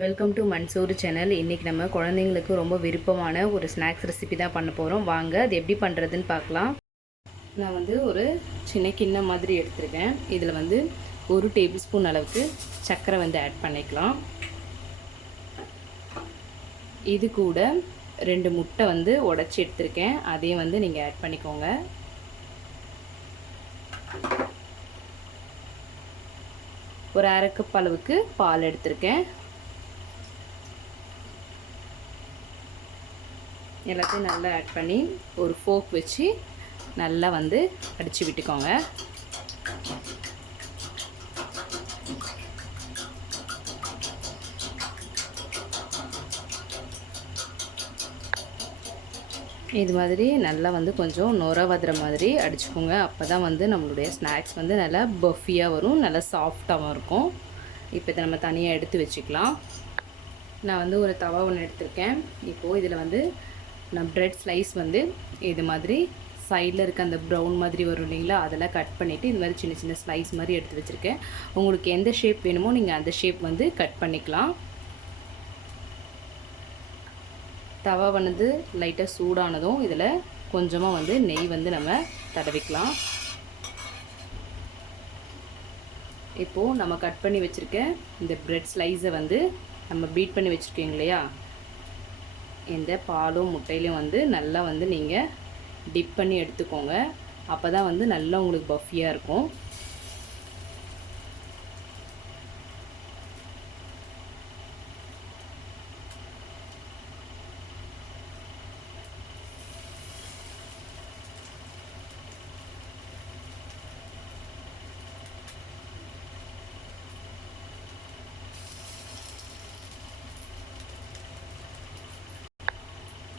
Welcome to Mansoor channel. இன்றைக்கி நம்ம குழந்தைங்களுக்கு ரொம்ப விருப்பமான ஒரு ஸ்நாக்ஸ் ரெசிபி தான் பண்ண போகிறோம். வாங்க அது எப்படி பண்ணுறதுன்னு பார்க்கலாம். நான் ஒரு சின்ன கிண்ணம் மாதிரி எடுத்துருக்கேன். இதில் 1 டேபிள் ஸ்பூன் அளவுக்கு சர்க்கரை ஆட் பண்ணிக்கலாம். இது கூட 2 முட்டை உடைச்சி எடுத்துருக்கேன். அதையும் நீங்கள் ஆட் பண்ணிக்கோங்க. ஒரு அரை கப் அளவுக்கு பால் எடுத்திருக்கேன். எல்லாத்தையும் நல்லா ஆட் பண்ணி ஒரு ஃபோக் வச்சு நல்லா அடித்து விட்டுக்கோங்க. இது மாதிரி நல்லா கொஞ்சம் நுர வதுற மாதிரி அடிச்சுக்கோங்க. அப்போ தான் நம்மளுடைய ஸ்நாக்ஸ் நல்லா பஃபியாக வரும், நல்லா சாஃப்டாகவும் இருக்கும். இப்போ இதை நம்ம தனியாக எடுத்து வச்சுக்கலாம். நான் ஒரு தவா ஒன்று எடுத்திருக்கேன். இப்போது இதில் நான் ப்ரெட் ஸ்லைஸ் இது மாதிரி சைடில் இருக்க அந்த ப்ரௌன் மாதிரி வரும் இல்லைங்களா, அதெல்லாம் கட் பண்ணிவிட்டு இது மாதிரி சின்ன சின்ன ஸ்லைஸ் மாதிரி எடுத்து வச்சுருக்கேன். உங்களுக்கு எந்த ஷேப் வேணுமோ நீங்கள் அந்த ஷேப் கட் பண்ணிக்கலாம். தவா லைட்டாக சூடானதும் இதில் கொஞ்சமாக நெய் நம்ம தடவிக்கலாம். இப்போது நம்ம கட் பண்ணி வச்சுருக்க இந்த ப்ரெட் ஸ்லைஸை நம்ம பீட் பண்ணி வச்சுருக்கீங்க இல்லையா, இந்த பாலும் முட்டையிலையும் நல்லா நீங்கள் டிப் பண்ணி எடுத்துக்கோங்க. அப்போ தான் நல்லா உங்களுக்கு பஃபியாக இருக்கும்.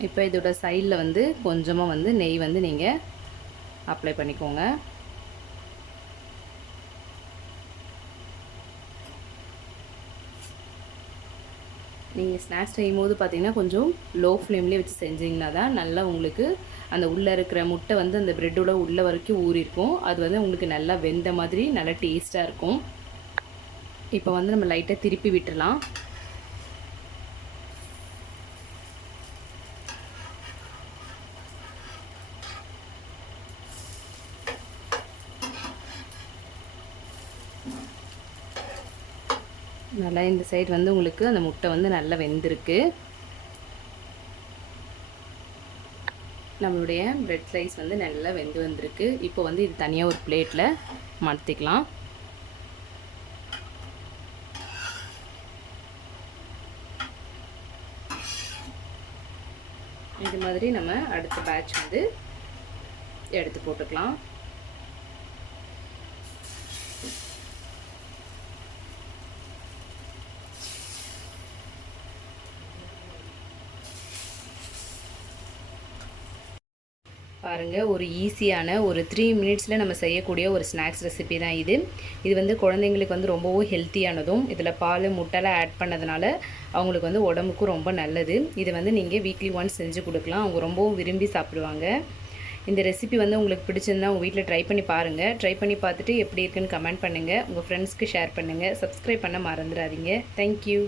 இப்போ இதோட சைடில் கொஞ்சமாக நெய் நீங்கள் அப்ளை பண்ணிக்கோங்க. நீங்கள் ஸ்நாக்ஸ் செய்யும்போது பார்த்தீங்கன்னா கொஞ்சம் லோ ஃப்ளேம்லேயே வச்சு செஞ்சிங்கன்னா தான் நல்லா உங்களுக்கு அந்த உள்ளே இருக்கிற முட்டை அந்த ப்ரெட்டோட உள்ளே வரைக்கும் ஊறியிருக்கும். அது உங்களுக்கு நல்லா வெந்த மாதிரி நல்லா டேஸ்ட்டாக இருக்கும். இப்போ நம்ம லைட்டாக திருப்பி விட்டுடலாம். நல்லா இந்த சைடு உங்களுக்கு அந்த முட்டை நல்லா வெந்திருக்கு. நம்மளுடைய பிரெட் ஸ்லைஸ் நல்லா வெந்து வந்திருக்கு. இப்போ இது தனியாக ஒரு பிளேட்டில் மாற்றிக்கலாம். இது மாதிரி நம்ம அடுத்த பேட்ச் எடுத்து போட்டுக்கலாம். பாருங்கள், ஒரு ஈஸியான ஒரு 3 மினிட்ஸில் நம்ம செய்யக்கூடிய ஒரு ஸ்நாக்ஸ் ரெசிபி தான் இது. இது குழந்தைங்களுக்கு ரொம்பவும் ஹெல்த்தியானதும், இதில் பால் முட்டைலாம் ஆட் பண்ணதுனால அவங்களுக்கு உடம்புக்கும் ரொம்ப நல்லது. இது நீங்கள் வீக்லி ஒன்ஸ் செஞ்சு கொடுக்கலாம். அவங்க ரொம்பவும் விரும்பி சாப்பிடுவாங்க. இந்த ரெசிபி உங்களுக்கு பிடிச்சிருந்தா உங்கள் வீட்டில் ட்ரை பண்ணி பாருங்கள். ட்ரை பண்ணி பார்த்துட்டு எப்படி இருக்குன்னு கமெண்ட் பண்ணுங்கள். உங்கள் ஃப்ரெண்ட்ஸ்க்கு ஷேர் பண்ணுங்கள். சப்ஸ்கிரைப் பண்ண மறந்துடாதீங்க. தேங்க்யூ.